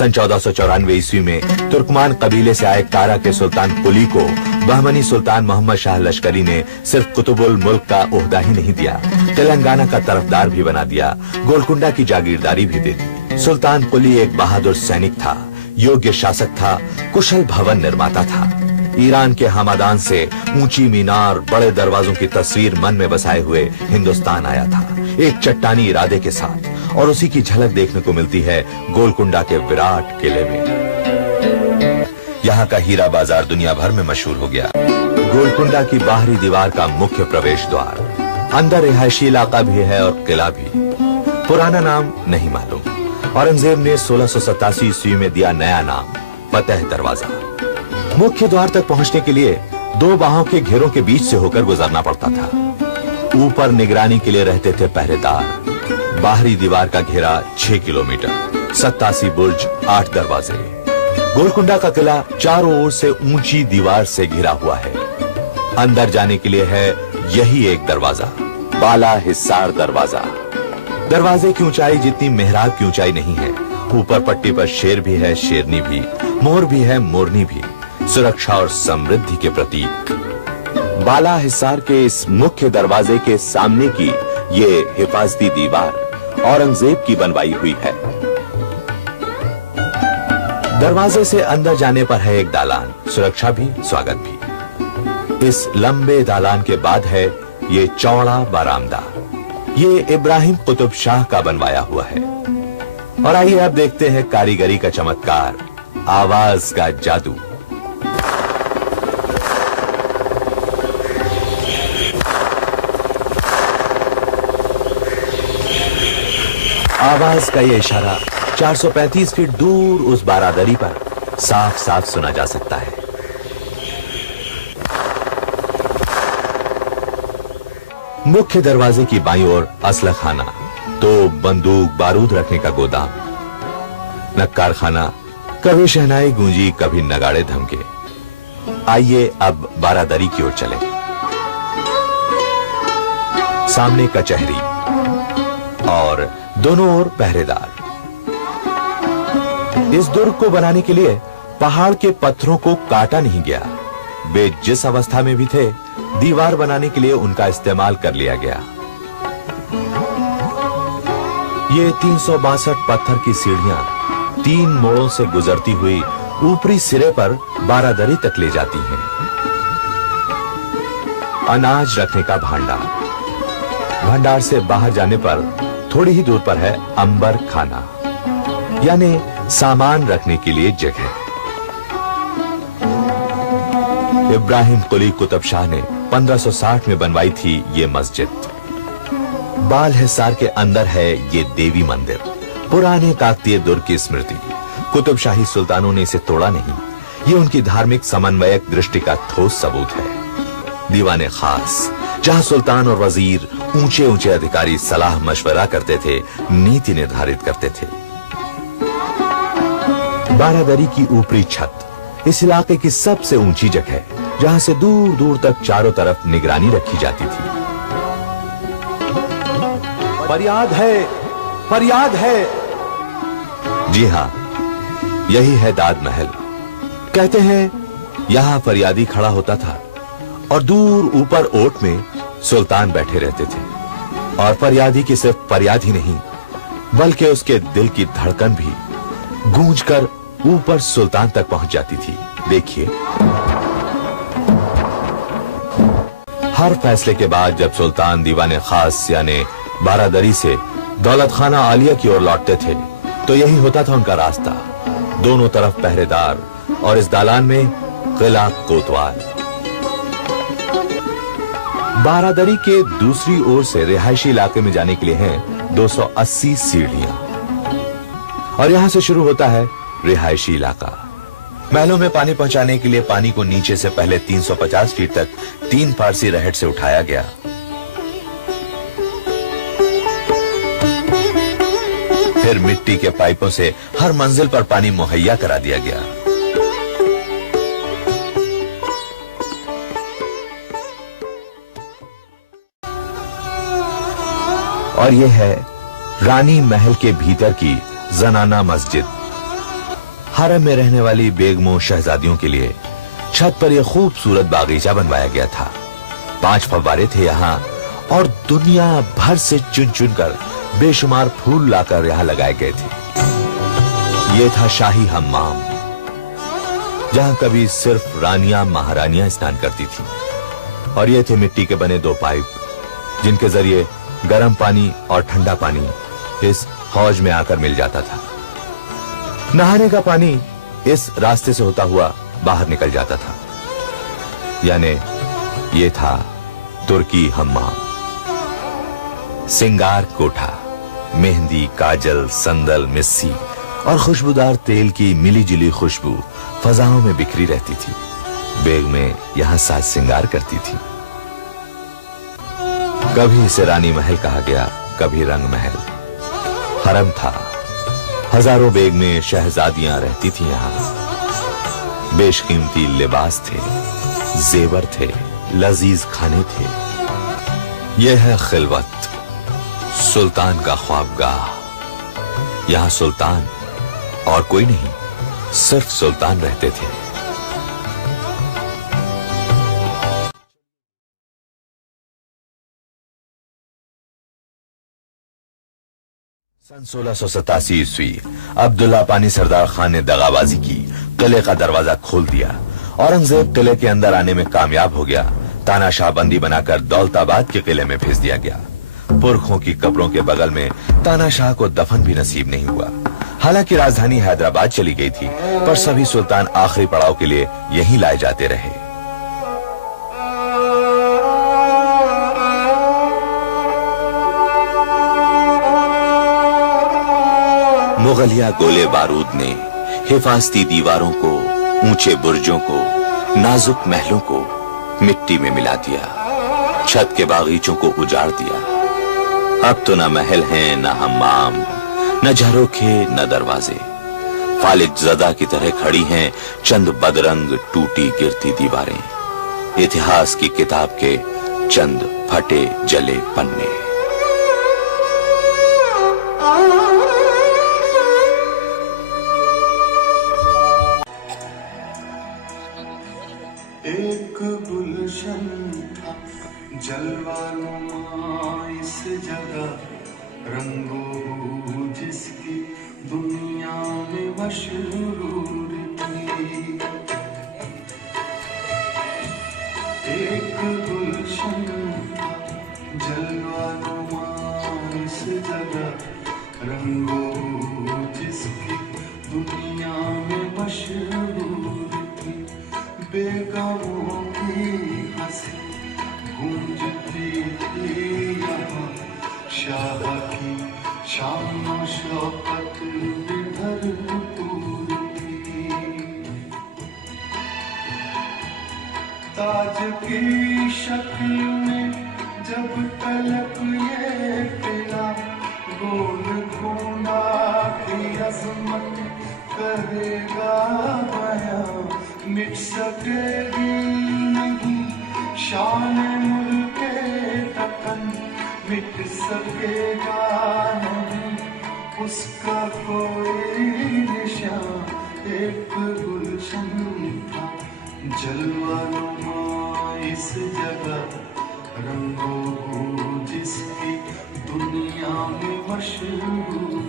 सन 1494 ईस्वी में तुर्कमान कबीले से आए कारा के सुल्तान कुली को बहमनी सुल्तान मोहम्मद शाह लश्करी ने सिर्फ कुतुबुल मुल्क का ओहदा ही नहीं दिया, तेलंगाना का तरफदार भी बना दिया, गोलकुंडा की जागीरदारी भी दे दी। सुल्तान कुली एक बहादुर सैनिक था, योग्य शासक था, कुशल भवन निर्माता था। ईरान के हमादान से ऊंची मीनार, बड़े दरवाजों की तस्वीर मन में बसाए हुए हिंदुस्तान आया था, एक चट्टानी इरादे के साथ, और उसी की झलक देखने को मिलती है गोलकुंडा के विराट किले में। यहाँ का हीरा बाजार दुनिया भर में मशहूर हो गया। गोलकुंडा की बाहरी दीवार का मुख्य प्रवेश द्वार, अंदर रिहायशी इलाका भी है और किला भी। पुराना नाम नहीं मालूम। औरंगजेब ने 1687 ईस्वी में दिया नया नाम, फतेह दरवाजा। मुख्य द्वार तक पहुंचने के लिए दो बाहों के घेरों के बीच से होकर गुजरना पड़ता था। ऊपर निगरानी के लिए रहते थे पहरेदार। बाहरी दीवार का घेरा 6 किलोमीटर, 87 बुर्ज, 8 दरवाजे। गोलकुंडा का किला चारों ओर से ऊंची दीवार से घिरा हुआ है। अंदर जाने के लिए है यही एक दरवाजा, बाला हिसार दरवाजा। दरवाजे की ऊंचाई जितनी मेहराब की ऊंचाई नहीं है। ऊपर पट्टी पर शेर भी है, शेरनी भी, मोर भी है, मोरनी भी, सुरक्षा और समृद्धि के प्रतीक। बाला हिसार के इस मुख्य दरवाजे के सामने की ये हिफाजती दीवार औरंगजेब की बनवाई हुई है। दरवाजे से अंदर जाने पर है एक दालान, सुरक्षा भी, स्वागत भी। इस लंबे दालान के बाद है ये चौड़ा बरामदा। ये इब्राहिम कुतुब शाह का बनवाया हुआ है। और आइए अब देखते हैं कारीगरी का चमत्कार, आवाज का जादू। आवाज का ये इशारा 435 फीट दूर उस बारादरी पर साफ साफ सुना जा सकता है। मुख्य दरवाजे की बाईं ओर असलह खाना, तो बंदूक बारूद रखने का गोदाम, नक्कार खाना, कभी शहनाई गूंजी, कभी नगाड़े धमके। आइए अब बारादरी की ओर चलें। सामने कचहरी और दोनों ओर पहरेदार। इस दुर्ग को बनाने के लिए पहाड़ के पत्थरों को काटा नहीं गया। वे जिस अवस्था में भी थे, दीवार बनाने के लिए उनका इस्तेमाल कर लिया गया। ये 362 पत्थर की सीढ़ियां 3 मोड़ों से गुजरती हुई ऊपरी सिरे पर बारादरी तक ले जाती हैं। अनाज रखने का भांडार, भंडार से बाहर जाने पर थोड़ी ही दूर पर है अंबर खाना, यानी सामान रखने के लिए जगह। इब्राहिम कुली कुतुब शाह ने 1560 में बनवाई थी ये मस्जिद। बाल हिसार के अंदर है ये देवी मंदिर, पुराने काकतीय दुर्ग की स्मृति। कुतुब शाही सुल्तानों ने इसे तोड़ा नहीं। ये उनकी धार्मिक समन्वयक दृष्टि का ठोस सबूत है। दीवाने खास, जहां सुल्तान और वजीर, ऊंचे ऊंचे अधिकारी सलाह मशवरा करते थे, नीति निर्धारित करते थे। बारादरी की ऊपरी छत इस इलाके की सबसे ऊंची जगह, जहां से दूर दूर तक चारों तरफ निगरानी रखी जाती थी। फरियाद है, फरियाद है। जी हां, यही है दाद महल। कहते हैं यहां फरियादी खड़ा होता था और दूर ऊपर ओट में सुल्तान बैठे रहते थे। और फरियादी की सिर्फ फरियाद ही नहीं, बल्कि उसके दिल की धड़कन भी गूंजकर ऊपर सुल्तान तक पहुंच जाती थी। देखिए, हर फैसले के बाद जब सुल्तान दीवाने खास यानी बारादरी से दौलत खाना आलिया की ओर लौटते थे, तो यही होता था उनका रास्ता। दोनों तरफ पहरेदार और इस दालान में किला कोतवाल। बारादरी के दूसरी ओर से रिहायशी इलाके में जाने के लिए हैं 280 सीढ़ियां, और यहां से शुरू होता है रिहायशी इलाका। महलों में पानी पहुंचाने के लिए पानी को नीचे से पहले 350 फीट तक 3 फारसी रहट से उठाया गया। फिर मिट्टी के पाइपों से हर मंजिल पर पानी मुहैया करा दिया गया। और यह है रानी महल के भीतर की जनाना मस्जिद। हरम में रहने वाली बेगमों शहजादियों के लिए छत पर यह खूबसूरत बागीचा बनवाया गया था। 5 फव्वारे थे यहाँ और दुनिया भर से चुन चुन कर बेशुमार फूल लाकर यहाँ लगाए गए थे। ये था शाही हम्माम, जहां कभी सिर्फ रानियां महारानियां स्नान करती थी। और ये थे मिट्टी के बने 2 पाइप, जिनके जरिए गर्म पानी और ठंडा पानी इस हौज में आकर मिल जाता था। नहाने का पानी इस रास्ते से होता हुआ बाहर निकल जाता था। यानी ये था तुर्की हम्माम। सिंगार कोठा, मेहंदी, काजल, संदल, मिस्सी और खुशबूदार तेल की मिली जुली खुशबू फजाओं में बिखरी रहती थी। बेगमें यहां साज सिंगार करती थी। कभी इसे रानी महल कहा गया, कभी रंग महल। हरम था, हजारों बेगमें शहजादियां रहती थी यहाँ। बेशकीमती लिबास थे, जेवर थे, लजीज खाने थे। यह है खिलवत, सुल्तान का ख्वाबगाह। यहां सुल्तान और कोई नहीं, सिर्फ सुल्तान रहते थे। सन 1687 ईस्वी अब्दुल्ला पानी सरदार खान ने दगाबाजी की, किले का दरवाजा खोल दिया। औरंगजेब किले के अंदर आने में कामयाब हो गया। तानाशाह बंदी बनाकर दौलताबाद के किले में भेज दिया गया। पुरखों की कब्रों के बगल में तानाशाह को दफन भी नसीब नहीं हुआ। हालांकि राजधानी हैदराबाद चली गई थी, पर सभी सुल्तान आखिरी पड़ाव के लिए यहीं लाए जाते रहे। मुगलिया गोले बारूद ने हिफाजती दीवारों को, ऊंचे बुर्जों को, नाजुक महलों को मिट्टी में मिला दिया। छत के बागीचों को उजाड़ दिया। अब तो न महल हैं, न हम्माम, न झरोखे, न दरवाजे। फालिज ज़दा की तरह खड़ी हैं चंद बदरंग टूटी गिरती दीवारें। इतिहास की किताब के चंद फटे जले पन्ने। एक गुलशन था जलवानुमा इस जगह, रंगों जिसकी दुनिया में मशहूर थी। एक गुलशन था जलवानुमा इस जगह, रंगों जिसकी दुनिया में मशहूर थी। बेगमों की हंसी गूंजती थी यहाँ, शाह की शान और शौकत में भरपूर थी। ताज की शक्ल में जब तलक ये किला, गोल घूंडा की अजमत करेगा बयां, मिट सकेगी नहीं शान मुल्के तकन, मिट सकेगा नहीं उसका कोई निशान। एक गुलशन था जलवानुमा इस जगह, रंगों जिसकी दुनिया में मशहूर